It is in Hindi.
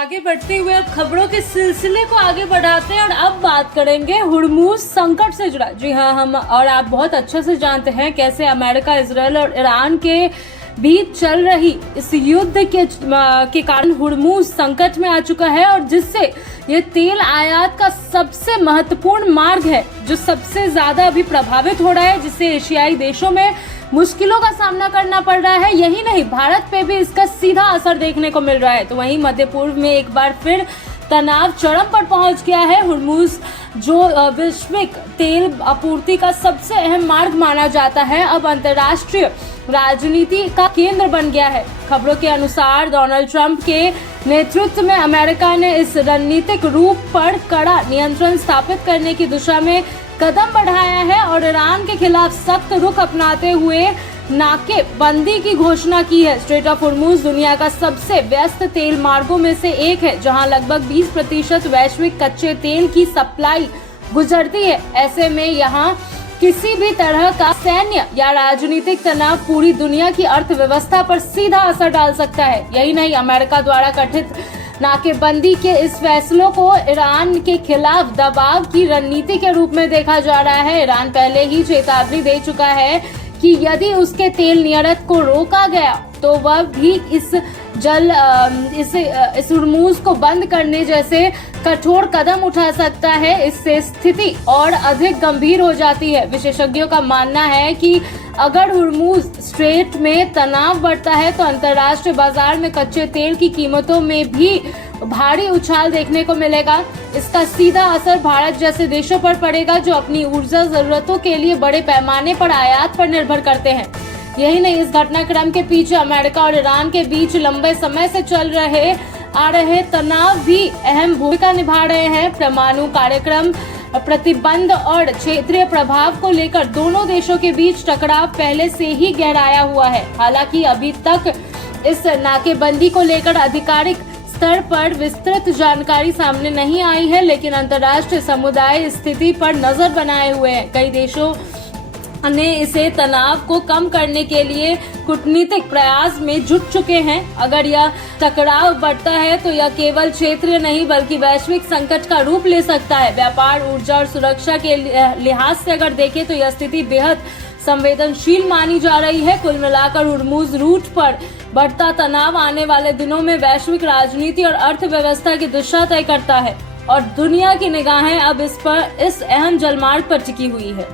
आगे बढ़ते हुए अब खबरों के सिलसिले को आगे बढ़ाते हैं और अब बात करेंगे हुर्मुज संकट से जुड़ा। जी हाँ, हम और आप बहुत अच्छे से जानते हैं कैसे अमेरिका, इजराइल और ईरान के बीच चल रही इस युद्ध के कारण हुर्मुज संकट में आ चुका है और जिससे ये तेल आयात का सबसे महत्वपूर्ण मार्ग है जो सबसे ज्यादा अभी प्रभावित हो रहा है, जिससे एशियाई देशों में मुश्किलों का सामना करना पड़ रहा है। यही नहीं, भारत पे भी इसका सीधा असर देखने को मिल रहा है। तो वहीं मध्य पूर्व में एक बार फिर तनाव चरम पर पहुंच गया है। हुर्मुज जो वैश्विक तेल आपूर्ति का सबसे अहम मार्ग माना जाता है, अब अंतर्राष्ट्रीय राजनीति का केंद्र बन गया है। खबरों के अनुसार डोनाल्ड ट्रंप के नेतृत्व में अमेरिका ने इस रणनीतिक रूप पर कड़ा नियंत्रण स्थापित करने की दिशा में कदम बढ़ाया है और ईरान के खिलाफ सख्त रुख अपनाते हुए नाकेबंदी की घोषणा की है। स्ट्रेट ऑफ हुर्मुज दुनिया का सबसे व्यस्त तेल मार्गों में से एक है, जहां लगभग 20% वैश्विक कच्चे तेल की सप्लाई गुजरती है। ऐसे में यहां किसी भी तरह का सैन्य या राजनीतिक तनाव पूरी दुनिया की अर्थव्यवस्था पर सीधा असर डाल सकता है। यही नहीं, अमेरिका द्वारा कथित नाकेबंदी के इस फैसलों को ईरान के खिलाफ दबाव की रणनीति के रूप में देखा जा रहा है। ईरान पहले ही चेतावनी दे चुका है कि यदि उसके तेल निर्यात को रोका गया तो वह भी इस हुर्मुज को बंद करने जैसे कठोर कदम उठा सकता है। इससे स्थिति और अधिक गंभीर हो जाती है। विशेषज्ञों का मानना है कि अगर हुर्मुज स्ट्रेट में तनाव बढ़ता है तो अंतर्राष्ट्रीय बाजार में कच्चे तेल की कीमतों में भी भारी उछाल देखने को मिलेगा। इसका सीधा असर भारत जैसे देशों पर पड़ेगा जो अपनी ऊर्जा जरूरतों के लिए बड़े पैमाने पर आयात पर निर्भर करते हैं। यही नहीं, इस घटनाक्रम के पीछे अमेरिका और ईरान के बीच लंबे समय से चल आ रहे तनाव भी अहम भूमिका निभा रहे हैं। परमाणु कार्यक्रम, प्रतिबंध और क्षेत्रीय प्रभाव को लेकर दोनों देशों के बीच टकराव पहले से ही गहराया हुआ है। हालांकि अभी तक इस नाकेबंदी को लेकर आधिकारिक स्तर पर विस्तृत जानकारी सामने नहीं आई है, लेकिन अंतर्राष्ट्रीय समुदाय स्थिति पर नजर बनाए हुए है। कई देशों ने इसे तनाव को कम करने के लिए कूटनीतिक प्रयास में जुट चुके हैं। अगर यह टकराव बढ़ता है तो यह केवल क्षेत्रीय नहीं बल्कि वैश्विक संकट का रूप ले सकता है। व्यापार, ऊर्जा और सुरक्षा के लिहाज से अगर देखें तो यह स्थिति बेहद संवेदनशील मानी जा रही है। कुल मिलाकर हुर्मुज रूट पर बढ़ता तनाव आने वाले दिनों में वैश्विक राजनीति और अर्थव्यवस्था की दिशा तय करता है और दुनिया की निगाहें अब इस अहम जलमार्ग पर टिकी हुई है।